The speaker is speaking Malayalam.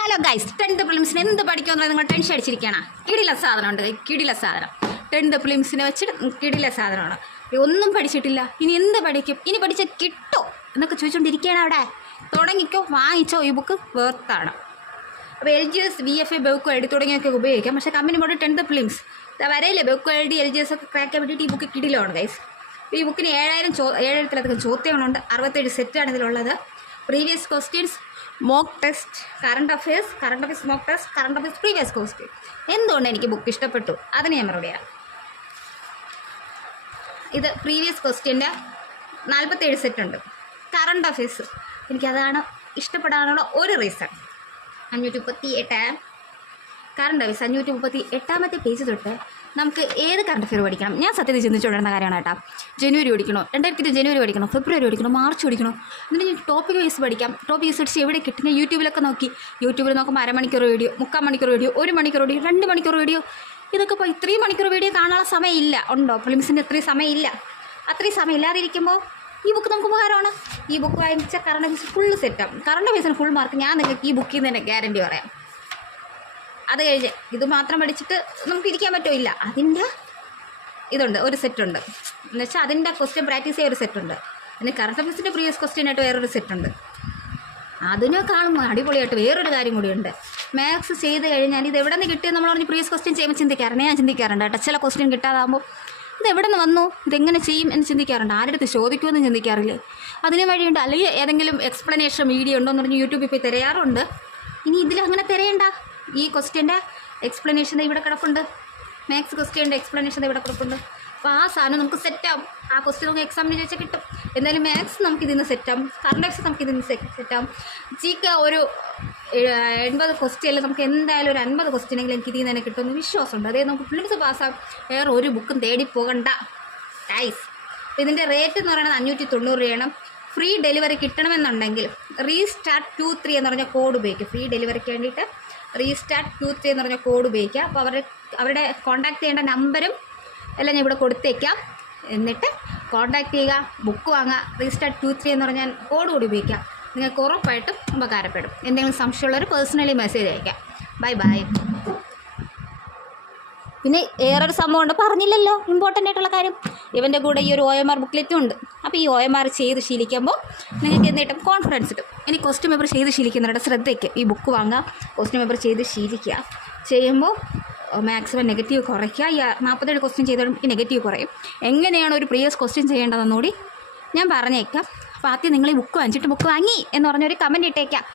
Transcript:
ഹലോ ഗൈസ്, 10th പ്രിലിംസിന് എന്ത് പഠിക്കുമെന്ന് നിങ്ങൾ ടെൻഷൻ അടിച്ചിരിക്കുകയാണ്. കിടില സാധനമുണ്ട്, കിടില സാധനം. 10th പ്രിലിംസിനെ വെച്ച് കിടില സാധനമാണ്. ഒന്നും പഠിച്ചിട്ടില്ല, ഇനി എന്ത് പഠിക്കും, ഇനി പഠിച്ചാൽ കിട്ടോ എന്നൊക്കെ ചോദിച്ചുകൊണ്ടിരിക്കുകയാണ്. അവിടെ തുടങ്ങിക്കോ, വാങ്ങിച്ചോ, ഈ ബുക്ക് വേർത്താണ്. അപ്പോൾ LGS, VFA, ബെവ്കോ എഴുതി തുടങ്ങിയൊക്കെ ഉപയോഗിക്കാം. പക്ഷേ കമ്പനി ബോർഡ് 10th പ്രിലിംസ് വരെയില്ലേ, ബെവ്കോ എഴുതി LGS ഒക്കെ ക്രാക്ക് ചെയ്യാൻ വേണ്ടിയിട്ട് ഈ ബുക്ക് കിടിലാണ് ഗൈസ്. ഈ ബുക്കിന് 7000-7000 ചോദ്യങ്ങളുണ്ട്. 67 സെറ്റാണ് ഇതിലുള്ളത്. Previous questions, mock test, current affairs mock test, current affairs previous question. എന്തുകൊണ്ട് എനിക്ക് ബുക്ക് ഇഷ്ടപ്പെട്ടു അതിന് ഞാൻ മറുപടി പറയാം. ഇത് പ്രീവിയസ് ക്വസ്റ്റ്യൻ്റെ 47 സെറ്റുണ്ട്. കറണ്ട് അഫയേഴ്സ് എനിക്കതാണ് ഇഷ്ടപ്പെടാനുള്ള ഒരു റീസൺ. 538 കറണ്ട് അഫയേഴ്സ് 538 പേജ് തൊട്ട് നമുക്ക് ഏത് കറണ്ട് അഫെയർ പഠിക്കണം. ഞാൻ സത്യത്തിൽ ചിന്തിച്ചുകൊണ്ടിരുന്ന കാര്യമാണ് കേട്ടോ. ജനുവരി പഠിക്കണോ, 2020 ജനുവരി പഠിക്കണോ, ഫെബ്രുവരി പഠിക്കണോ, മാർച്ച് പഠിക്കണോ, എന്നിട്ട് ഞാൻ ടോപ്പിക് വൈസ് പഠിക്കാം. ടോപ്പിക് വൈസ് പഠിച്ച് എവിടെ കിട്ടും? ഞാൻ യൂട്യൂബിലൊക്കെ നോക്കി. യൂട്യൂബിൽ നോക്കുമ്പോൾ 1/2 മണിക്കൂർ വീഡിയോ, 3/4 മണിക്കൂർ വീഡിയോ, 1 മണിക്കൂർ വീഡിയോ, 2 മണിക്കൂർ വീഡിയോ. ഇതൊക്കെ ഇപ്പോൾ 3 മണിക്കൂർ വീഡിയോ കാണാനുള്ള സമയമില്ല. ഉണ്ടോ? പ്രിലിംസിൻ്റെ അത്രയും സമയമില്ല. അത്രയും സമയം ഇല്ലാതിരിക്കുമ്പോൾ ഈ ബുക്ക് നമുക്ക് ഉപകാരമാണ്. ഈ ബുക്ക് വാങ്ങിച്ച കറണ്ട് അഫയേഴ്സ് ഫുള്ള് സെറ്റാവും. കറണ്ട് അഫയേഴ്സിന് ഫുൾ മാർക്ക് ഞാൻ നിങ്ങൾക്ക് ഈ ബുക്കിൽ നിന്ന് തന്നെ ഗ്യാരണ്ടി പറയാം. അത് കഴിഞ്ഞ് ഇത് മാത്രം പഠിച്ചിട്ട് നമുക്ക് ഇരിക്കാൻ പറ്റുമോ? ഇല്ല. അതിൻ്റെ ഇതുണ്ട്, ഒരു സെറ്റുണ്ട്. എന്ന് വെച്ചാൽ അതിൻ്റെ ക്വസ്റ്റ്യൻ പ്രാക്ടീസ് ചെയ്യാൻ ഒരു സെറ്റുണ്ട്. പിന്നെ കറണ്ട് അഫയേഴ്സിൻ്റെ പ്രീവിയസ് ക്വസ്റ്റ്യനായിട്ട് വേറൊരു സെറ്റുണ്ട്. അതിനേക്കാളും അടിപൊളിയായിട്ട് വേറൊരു കാര്യം കൂടിയുണ്ട്. മാത്സ് ചെയ്ത് കഴിഞ്ഞാൽ ഇത് എവിടെ നിന്ന് കിട്ടിയെന്ന് നമ്മൾ പറഞ്ഞ് പ്രീവിയസ് ക്വസ്റ്റ്യൻ ചെയ്യുമ്പോൾ ചിന്തിക്കാറുണ്ട്. ഞാൻ ചിന്തിക്കാറുണ്ട് കേട്ടോ. ചില ക്വസ്റ്റ്യൻ കിട്ടാതാകുമ്പോൾ ഇത് എവിടെ നിന്ന് വന്നു, ഇതെങ്ങനെ ചെയ്യും എന്ന് ചിന്തിക്കാറുണ്ട്. ആരുടെ അടുത്ത് ചോദിക്കുമെന്ന് ചിന്തിക്കാറില്ലേ? അതിന് വഴിയുണ്ട്. അല്ലെങ്കിൽ ഏതെങ്കിലും എക്സ്പ്ലനേഷൻ വീഡിയോ ഉണ്ടോ എന്ന് പറഞ്ഞ് യൂട്യൂബിൽ പോയി തിരയാറുണ്ട്. ഇനി ഇതിലങ്ങനെ തിരയണ്ട. ഈ ക്വസ്റ്റ്യൻ്റെ എക്സ്പ്ലനേഷൻ ഇവിടെ കിടപ്പുണ്ട്. മാത്സ് ക്വസ്റ്റ്യൻ്റെ എക്സ്പ്ലനേഷൻ ഇവിടെ കിടപ്പുണ്ട്. അപ്പോൾ ആ സാധനം നമുക്ക് സെറ്റാവും. ആ ക്വസ്റ്റ്യൻ നമുക്ക് എക്സാമിന് ചോദിച്ചാൽ കിട്ടും. എന്തായാലും മാത്സ് നമുക്ക് ഇതിന് സെറ്റാവും. കറണ്ട് അഫയേഴ്സ് നമുക്ക് ഇതിന് സെറ്റാവും. GK ഒരു 80 ക്വസ്റ്റ്യനിൽ നമുക്ക് എന്തായാലും ഒരു 50 ക്വസ്റ്റ്യനെങ്കിലും എനിക്ക് ഇതിൽ നിന്ന് തന്നെ കിട്ടുമെന്ന് വിശ്വാസമുണ്ട്. അതായത് നമുക്ക് പ്രിലിംസ് പാസ്സാകും. വേറെ ഒരു ബുക്കും തേടി പോകണ്ട ഗൈസ്. ഇതിൻ്റെ റേറ്റ് എന്ന് പറയുന്നത് 590 രൂപയാണ്. ഫ്രീ ഡെലിവറി കിട്ടണമെന്നുണ്ടെങ്കിൽ റീസ്റ്റാർട്ട് 23 എന്ന് പറഞ്ഞ കോഡ് ഉപയോഗിക്കും. ഫ്രീ ഡെലിവറിക്ക് വേണ്ടിയിട്ട് റീസ്റ്റാർട്ട് 23 എന്ന് പറഞ്ഞ കോഡ് ഉപയോഗിക്കുക. അപ്പോൾ അവരുടെ കോൺടാക്ട് ചെയ്യേണ്ട നമ്പരും എല്ലാം ഞാൻ ഇവിടെ കൊടുത്തേക്കാം. എന്നിട്ട് കോൺടാക്ട് ചെയ്യുക, ബുക്ക് വാങ്ങുക. റീസ്റ്റാർട്ട് 23 എന്ന് പറഞ്ഞാൽ കോഡ് കൂടി ഉപയോഗിക്കുക. നിങ്ങൾക്ക് ഉറപ്പായിട്ടും ഉപകാരപ്പെടും. എന്തെങ്കിലും സംശയമുള്ളവർ പേഴ്സണലി മെസ്സേജ് അയക്കാം. ബൈ. പിന്നെ വേറൊരു സംഭവം ഉണ്ട്, പറഞ്ഞില്ലല്ലോ, ഇമ്പോർട്ടൻ്റ് ആയിട്ടുള്ള കാര്യം. ഇവൻ്റെ കൂടെ ഈ ഒരു OMR ബുക്ക്ലെറ്റും ഉണ്ട്. അപ്പോൾ ഈ OMR ചെയ്ത് ശീലിക്കുമ്പോൾ നിങ്ങൾക്ക് എന്ത് കിട്ടും? കോൺഫിഡൻസ് കിട്ടും. ഇനി ക്വസ്റ്റ്യൻ പേപ്പർ ചെയ്ത് ശീലിക്കുന്നവരുടെ ശ്രദ്ധയ്ക്ക് ഈ ബുക്ക് വാങ്ങുക, ക്വസ്റ്റ്യൻ പേപ്പർ ചെയ്ത് ശീലിക്കുക. ചെയ്യുമ്പോൾ മാക്സിമം നെഗറ്റീവ് കുറയ്ക്കുക. ഈ 47 ക്വസ്റ്റ്യൻ ചെയ്തോളും ഈ നെഗറ്റീവ് കുറയും. എങ്ങനെയാണ് ഒരു പ്രീവിയസ് ക്വസ്റ്റ്യൻ ചെയ്യേണ്ടതെന്നുകൂടി ഞാൻ പറഞ്ഞേക്കാം. അപ്പോൾ ആദ്യം നിങ്ങൾ ഈ ബുക്ക് വാങ്ങിച്ചിട്ട് ബുക്ക് വാങ്ങി എന്ന് പറഞ്ഞൊരു കമൻറ്റ് ഇട്ടേക്കാം.